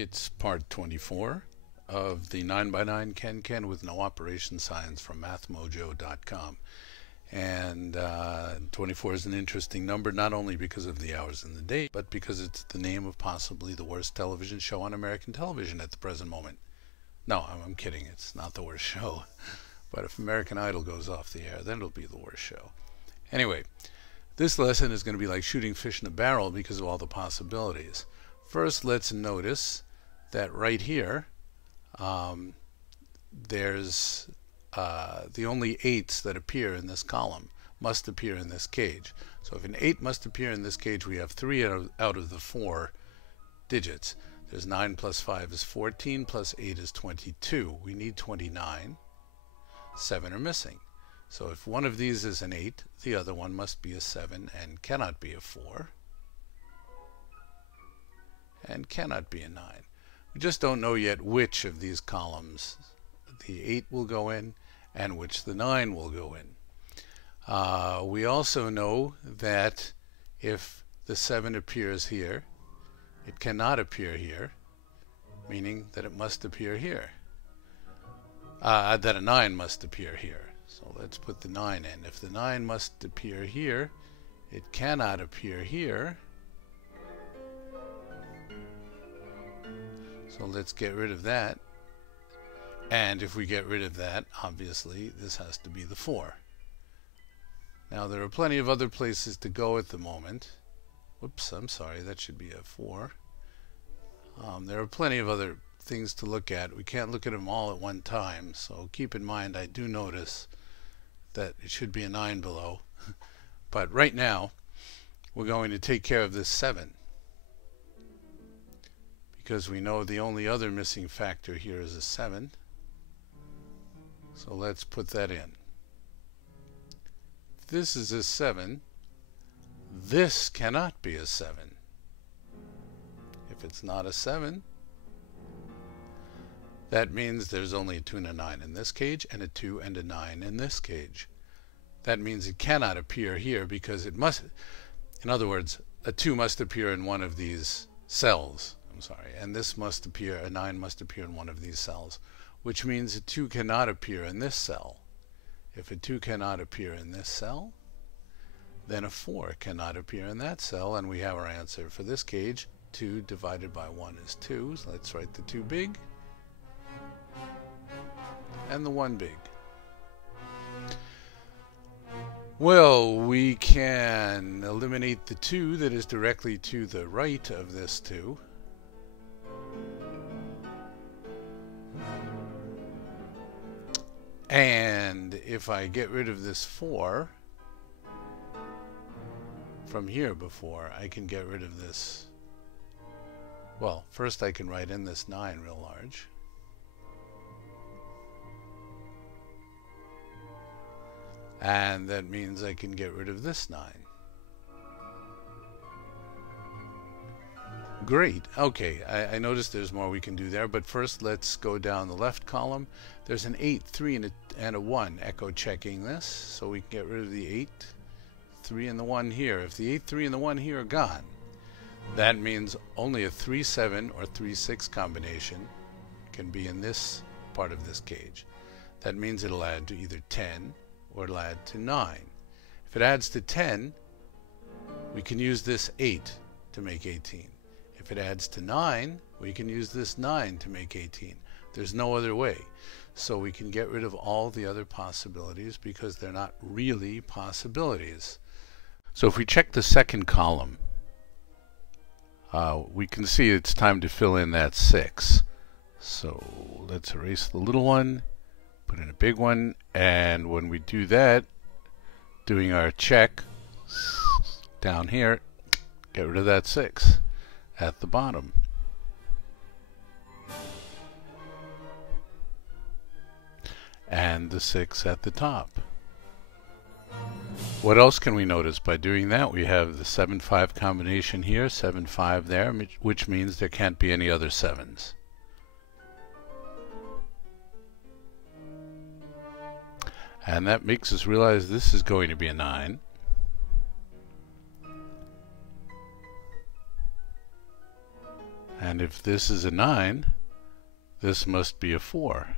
It's part 24 of the 9x9 Kenken with no operation signs from mathmojo.com. And 24 is an interesting number, not only because of the hours and the date, but because it's the name of possibly the worst television show on American television at the present moment. No, I'm kidding. It's not the worst show. But if American Idol goes off the air, then it'll be the worst show. Anyway, this lesson is going to be like shooting fish in a barrel because of all the possibilities. First, let's notice that right here, there's the only 8s that appear in this column must appear in this cage. So if an 8 must appear in this cage, we have 3 out of the 4 digits. There's 9 plus 5 is 14, plus 8 is 22. We need 29. 7 are missing. So if one of these is an 8, the other one must be a 7 and cannot be a 4. And cannot be a 9. We just don't know yet which of these columns the 8 will go in and which the 9 will go in. We also know that if the 7 appears here, it cannot appear here, meaning that it must appear here. That a 9 must appear here. So let's put the 9 in. If the 9 must appear here, it cannot appear here. So let's get rid of that. And if we get rid of that, obviously this has to be the 4. Now there are plenty of other places to go at the moment. Whoops, I'm sorry, that should be a 4. There are plenty of other things to look at. We can't look at them all at one time, so keep in mind I do notice that it should be a 9 below. But right now we're going to take care of this 7. Because we know the only other missing factor here is a 7. So let's put that in. If this is a 7, this cannot be a 7. If it's not a 7, that means there's only a 2 and a 9 in this cage, and a 2 and a 9 in this cage. That means it cannot appear here because it must, in other words, a 2 must appear in one of these cells. And this must appear, a 9 must appear in one of these cells, which means a 2 cannot appear in this cell. If a 2 cannot appear in this cell, then a 4 cannot appear in that cell, and we have our answer for this cage. 2 divided by 1 is 2, so let's write the 2 big and the 1 big. Well, we can eliminate the 2 that is directly to the right of this 2. And if I get rid of this 4 from here before, I can get rid of this. Well, first I can write in this 9 real large. And that means I can get rid of this 9. Great. Okay, I noticed there's more we can do there, but first let's go down the left column. There's an 8, 3, and a 1. Echo checking this, so we can get rid of the 8, 3, and the 1 here. If the 8, 3, and the 1 here are gone, that means only a 3, 7 or 3, 6 combination can be in this part of this cage. That means it'll add to either 10 or it'll add to 9. If it adds to 10, we can use this 8 to make 18. If it adds to 9, we can use this 9 to make 18. There's no other way. So we can get rid of all the other possibilities because they're not really possibilities. So if we check the second column, we can see it's time to fill in that 6. So let's erase the little one, put in a big one, and when we do that, doing our check down here, get rid of that 6 at the bottom. And the 6 at the top. What else can we notice by doing that? We have the 7-5 combination here, 7-5 there, which means there can't be any other 7s. And that makes us realize this is going to be a 9. And if this is a 9, this must be a 4.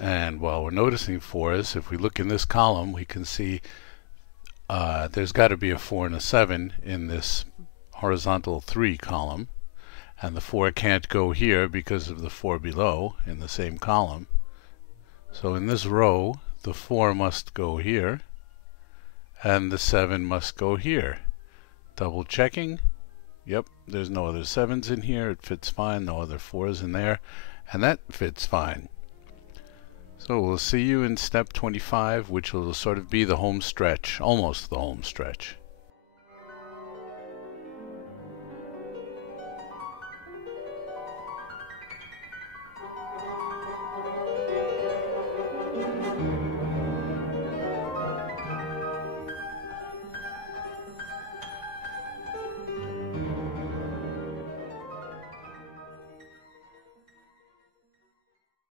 And while we're noticing 4s, if we look in this column, we can see there's got to be a 4 and a 7 in this horizontal 3 column. And the 4 can't go here because of the 4 below in the same column. So in this row, the 4 must go here, and the 7 must go here. Double checking. Yep, there's no other 7s in here. It fits fine. No other 4s in there. And that fits fine. So we'll see you in step 25, which will sort of be the home stretch, almost the home stretch.